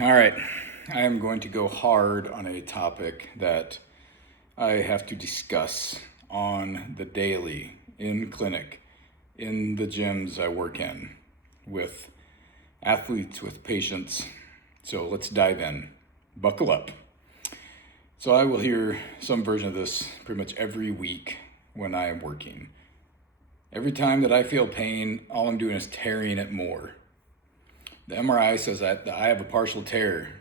All right, I am going to go hard on a topic that I have to discuss on the daily, in clinic, in the gyms I work in, with athletes, with patients. So let's dive in. Buckle up. So I will hear some version of this pretty much every week when I am working. Every time that I feel pain, all I'm doing is tearing it more. The MRI says that I have a partial tear.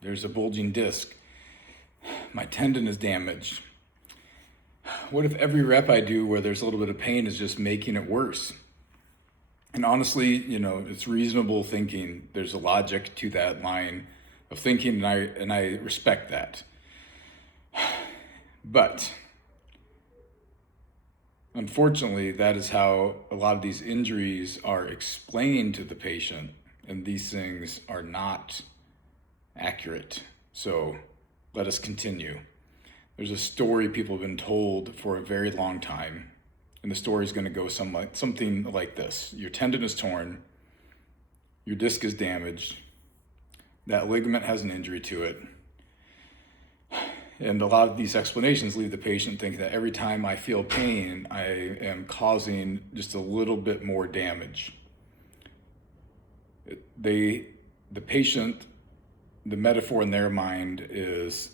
There's a bulging disc. My tendon is damaged. What if every rep I do where there's a little bit of pain is just making it worse? And honestly, it's reasonable thinking. There's a logic to that line of thinking, and I respect that. But unfortunately, that is how a lot of these injuries are explained to the patient, and these things are not accurate. So let us continue. There's a story people have been told for a very long time, and the story is going to go something like this. Your tendon is torn, your disc is damaged, that ligament has an injury to it, and a lot of these explanations leave the patient thinking that every time I feel pain, I am causing just a little bit more damage. The patient, the metaphor in their mind is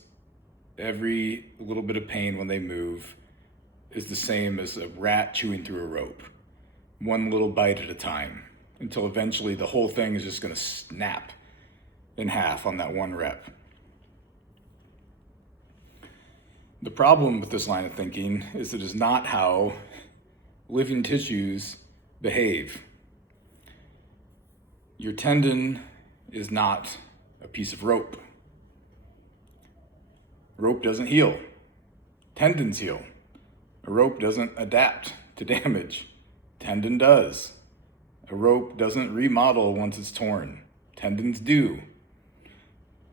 every little bit of pain when they move is the same as a rat chewing through a rope, one little bite at a time, until eventually the whole thing is just going to snap in half on that one rep. The problem with this line of thinking is it is not how living tissues behave. Your tendon is not a piece of rope. Rope doesn't heal. Tendons heal. A rope doesn't adapt to damage. Tendon does. A rope doesn't remodel once it's torn. Tendons do.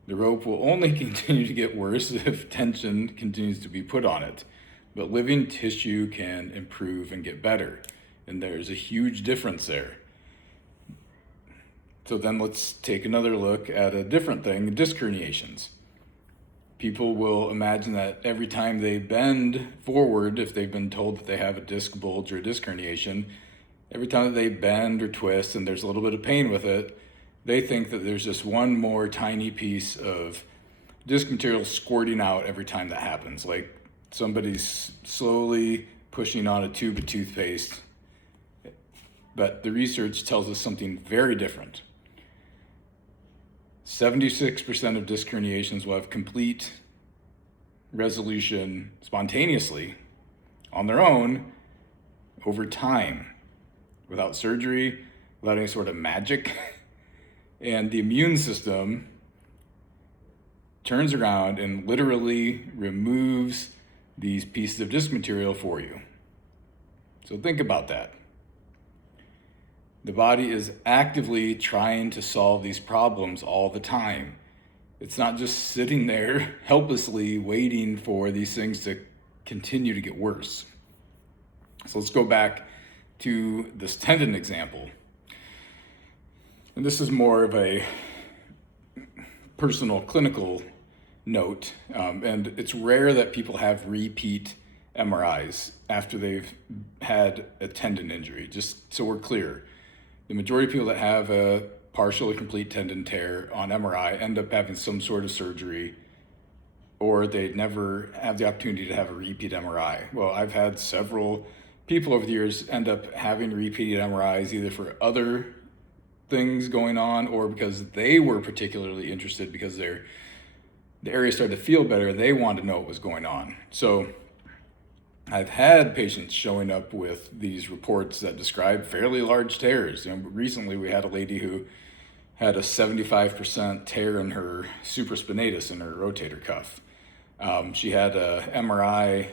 The rope will only continue to get worse if tension continues to be put on it. But living tissue can improve and get better. And there's a huge difference there. So then let's take another look at a different thing, disc herniations. People will imagine that every time they bend forward, if they've been told that they have a disc bulge or a disc herniation, every time that they bend or twist and there's a little bit of pain with it, they think that there's just one more tiny piece of disc material squirting out every time that happens, like somebody's slowly pushing on a tube of toothpaste. But the research tells us something very different. 76% of disc herniations will have complete resolution spontaneously on their own over time, without surgery, without any sort of magic. And the immune system turns around and literally removes these pieces of disc material for you. So think about that. The body is actively trying to solve these problems all the time. It's not just sitting there helplessly waiting for these things to continue to get worse. So let's go back to this tendon example. And this is more of a personal clinical note. And it's rare that people have repeat MRIs after they've had a tendon injury, just so we're clear. The majority of people that have a partial or complete tendon tear on MRI end up having some sort of surgery, or they never have the opportunity to have a repeat MRI. Well, I've had several people over the years end up having repeated MRIs either for other things going on or because they were particularly interested because the area started to feel better. They wanted to know what was going on. So I've had patients showing up with these reports that describe fairly large tears. Recently we had a lady who had a 75% tear in her supraspinatus in her rotator cuff. She had a MRI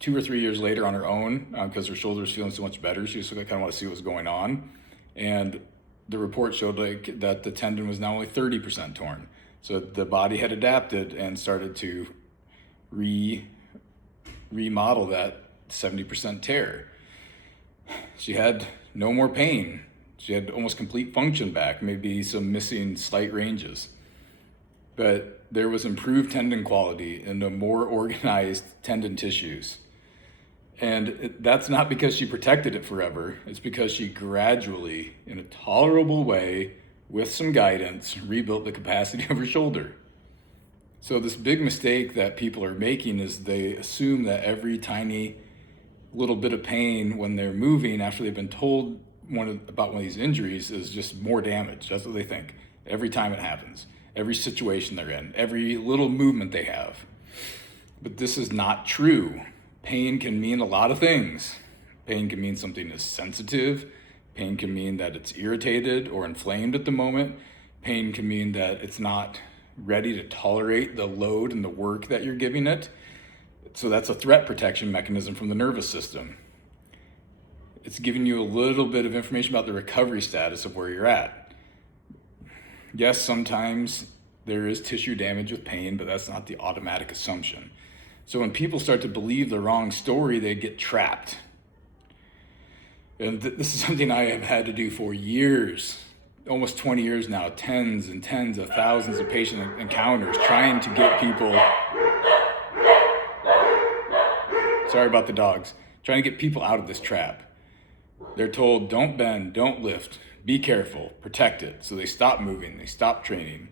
2 or 3 years later on her own because her shoulder was feeling so much better. She just kind of wanted to see what was going on. And the report showed that the tendon was now only 30% torn. So the body had adapted and started to remodel that 70% tear. She had no more pain. She had almost complete function back, maybe some missing slight ranges. But there was improved tendon quality and a more organized tendon tissues. And that's not because she protected it forever. It's because she gradually, in a tolerable way, with some guidance, rebuilt the capacity of her shoulder. So this big mistake that people are making is they assume that every tiny little bit of pain when they're moving after they've been told about one of these injuries is just more damage. That's what they think every time it happens, every situation they're in, every little movement they have. But this is not true. Pain can mean a lot of things. Pain can mean something is sensitive. Pain can mean that it's irritated or inflamed at the moment. Pain can mean that it's not ready to tolerate the load and the work that you're giving it. So that's a threat protection mechanism from the nervous system. It's giving you a little bit of information about the recovery status of where you're at. Yes, sometimes there is tissue damage with pain, but that's not the automatic assumption. So when people start to believe the wrong story, they get trapped. And this is something I have had to do for years, almost 20 years now, tens and tens of thousands of patient encounters, trying to get people, sorry about the dogs, trying to get people out of this trap. They're told, don't bend, don't lift, be careful, protect it. So they stop moving, they stop training,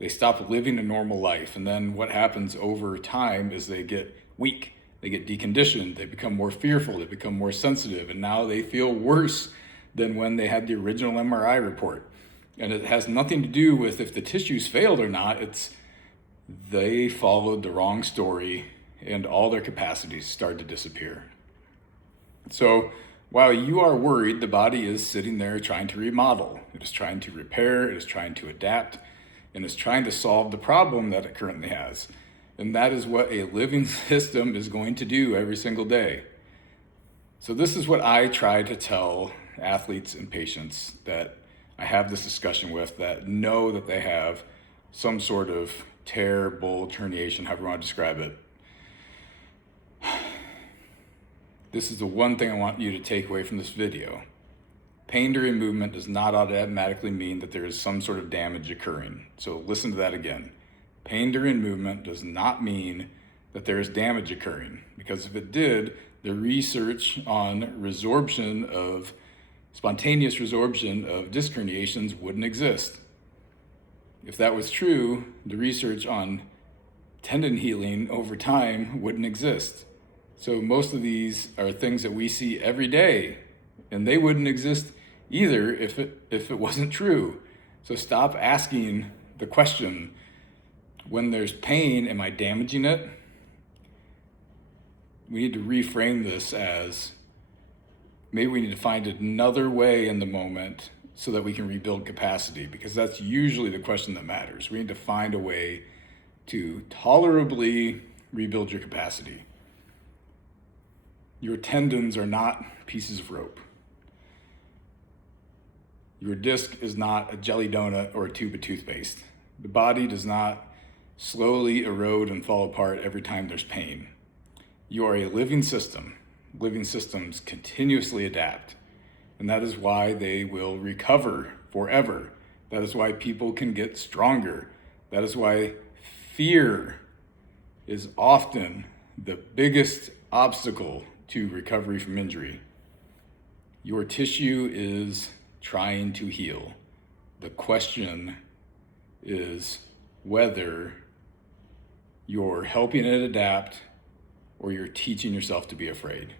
they stop living a normal life. And then what happens over time is they get weak, they get deconditioned, they become more fearful, they become more sensitive, and now they feel worse than when they had the original MRI report. And it has nothing to do with if the tissues failed or not, it's they followed the wrong story and all their capacities start to disappear. So while you are worried, the body is sitting there trying to remodel. It is trying to repair, it is trying to adapt, and it's trying to solve the problem that it currently has. And that is what a living system is going to do every single day. So this is what I try to tell athletes and patients that I have this discussion with that know that they have some sort of tear, bulge, herniation, however you want to describe it. This is the one thing I want you to take away from this video. Pain during movement does not automatically mean that there is some sort of damage occurring. So listen to that again. Pain during movement does not mean that there is damage occurring, because if it did, the research on spontaneous resorption of disc herniations wouldn't exist. If that was true, the research on tendon healing over time wouldn't exist. So most of these are things that we see every day, and they wouldn't exist either if it wasn't true. So stop asking the question, when there's pain, am I damaging it? We need to reframe this as, maybe we need to find another way in the moment so that we can rebuild capacity, because that's usually the question that matters. We need to find a way to tolerably rebuild your capacity. Your tendons are not pieces of rope. Your disc is not a jelly donut or a tube of toothpaste. The body does not slowly erode and fall apart every time there's pain. You are a living system. Living systems continuously adapt, and that is why they will recover forever. That is why people can get stronger. That is why fear is often the biggest obstacle to recovery from injury. Your tissue is trying to heal. The question is whether you're helping it adapt or you're teaching yourself to be afraid.